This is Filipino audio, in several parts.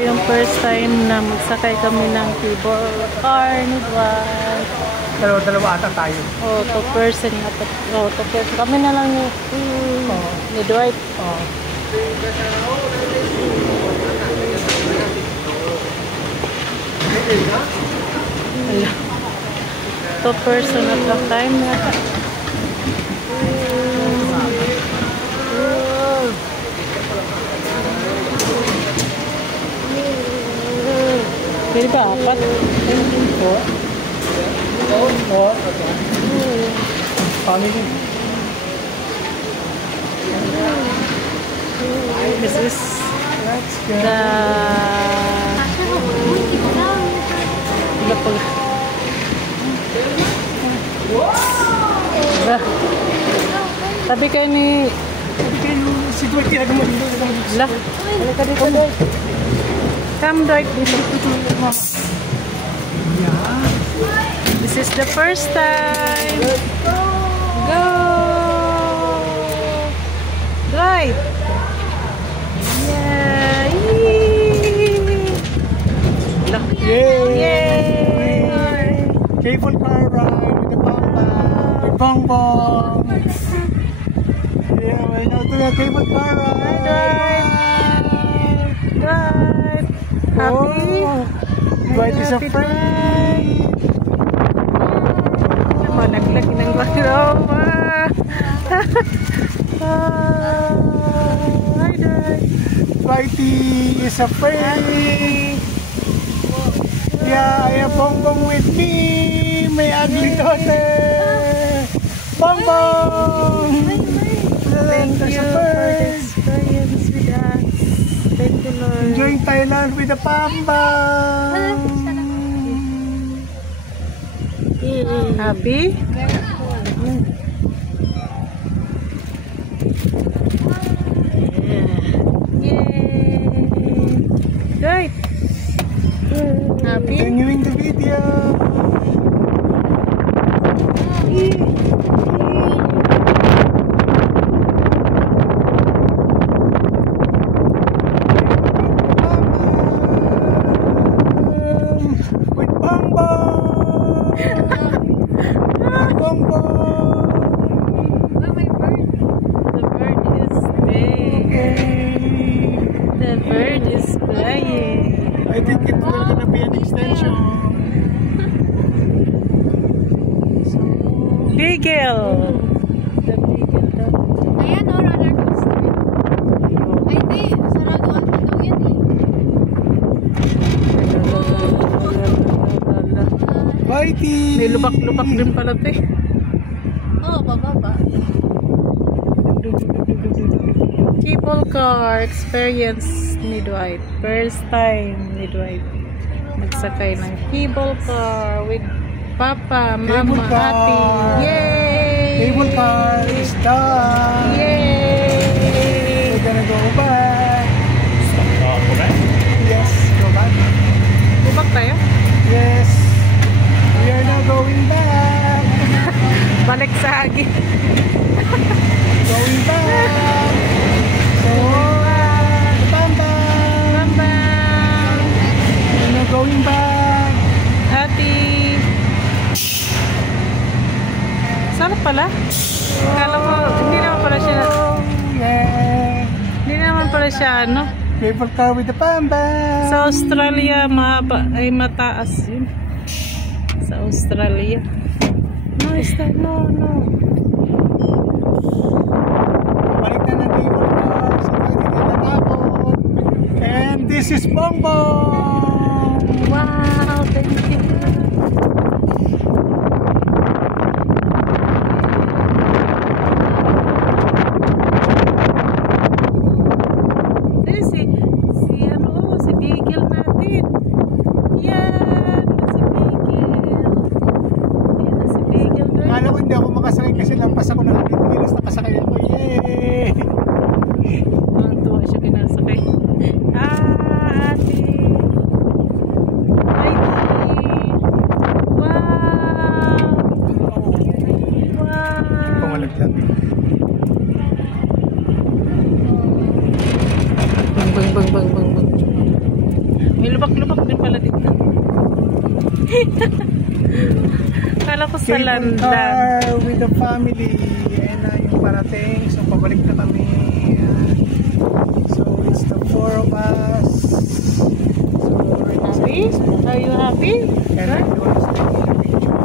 Yung first time na magsakay kami ng cable car ni Dwight. Dalawa-dalawa ata tayo. Oh, 2 person na. Oh, 2 person. Kami na lang ni Dwight. Oh. Ala. 2 person at a time yata. Pwede ba 4? 4? Family. This is the tabi kayo ni Si Dwight kaya naman lah. Halika dito, Dwight. Come, Dwight. Yeah. This is the first time. Go! Dwight! Yay! Yay! Cable car ride with the Pampa. With Bongbong. Yeah, we're now doing a cable car ride. Dwight! Happy? Dwight is a friend. Malaglag ng aroma. Hi, Dwight. Dwighty is a friend. Yeah, I have Bongbong with me. My ugly daughter. Bongbong. Thank you for the experience with us. Thank you, Lord. Enjoying Thailand with the Pamba. Happy? Yay! Right. Happy? Continuing the video. With Bongbong. With Bongbong. The bird is big. The bird is flying. I think it's gonna be an extension. Beagle. The beagle daw. Ayan o, roller coaster. Ay, hindi. Saraduan pa daw yan eh. Whitey! May lubak-lubak din pala ito eh. Oo, bababa. Cable car experience ni Dwight. First time ni Dwight magsakay ng cable car with Papa, Mama, Cable car. Ate. Yay! Cable car is done. Yay! We're gonna go back. Go back? Yes, go back. Bubak tayo? Yes. We are now going back. Balik sa agi. Going back. So, Pamba. Mama! We're now going back. Ate! Sana pala? Kala mo, hindi naman pala siya, Yeah. hindi naman pala siya ano. Cable car with the Pamba. Sa Australia, mahaba, ay mataas yun. Sa Australia. No, is that? No, no. Balik na ng cable car. So, pwede na natakot. And this is Bongbong. Wow, thank you. Si Beagle natin. Yan, si Beagle. Yan na si Beagle. Akala ko hindi ako makasakay kasi lampas ako ng aking kilos. Nakasakay ako. Yay! Ang tuwa siya kinasakay. Ate. Mikey. Wow. Wow. Pumalaglag. Bang, bang, bang, bang, bang, bang. May lubak-lubak din pala dito. Kala ko sa Cable landan. car with the family. Ayan na yung parating. So, pabalik na kami. So, it's the 4 of us. So, we're Happy? Are you happy? and everyone is taking a picture.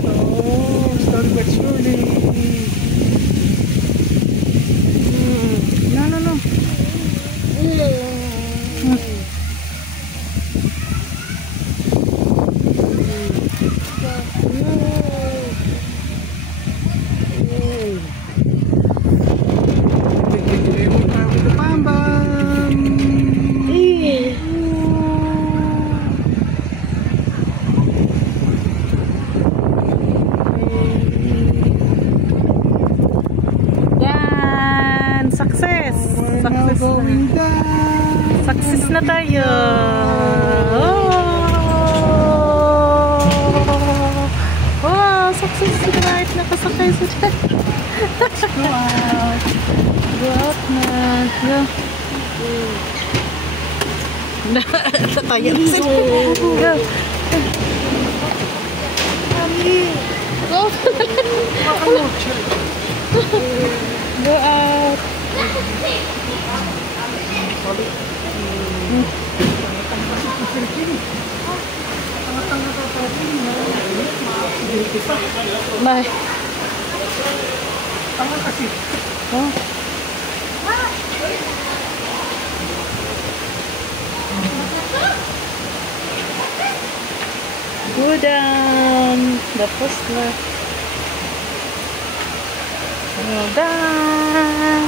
So, slowly but surely. No. Cable car with the Bam Bam. Yan! Success! We're now Success na. going down. Success na tayo! Oh! Wow! Success na right! Nakasakay sa dyan! Go out. Go out na! Go! Tataya na sila! Go! Go! Go out! Bye! Tama kasi. Oh. Go down. Tapos na. Go down.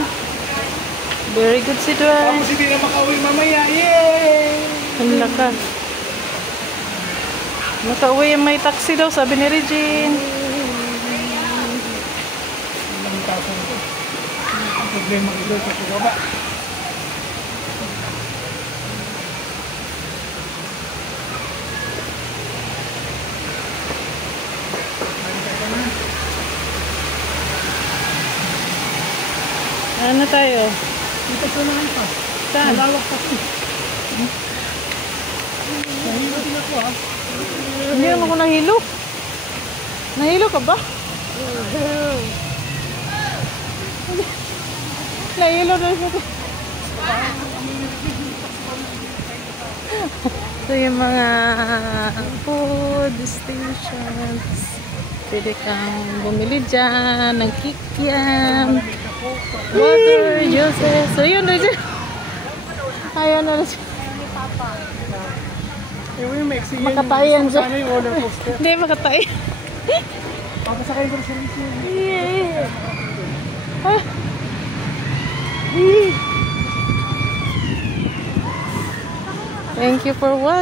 Very good si Dwan. Tapos hindi na makauwi mamaya. Yay! Hala ka. Nakauwi yung may taxi daw, sabi ni Regine. Ang problema ko doon sa baba. Ano tayo? Dito sa naman pa. Saan? Malawak kasi. Nahilo din ako ha. Hindi naman ako nahilo. Nahilo ka ba? Nahilo na siya. So yung mga food stations. Pwede kang bumili dyan ng kikiam, water, juices. So yun na dyan. Ayan na dyan. Yung Mexican. Makatayan dyan. Sana yung roller coaster. Hindi makatay. Papasakay ko sa mission. Yeah. Ah. Thank you for watching.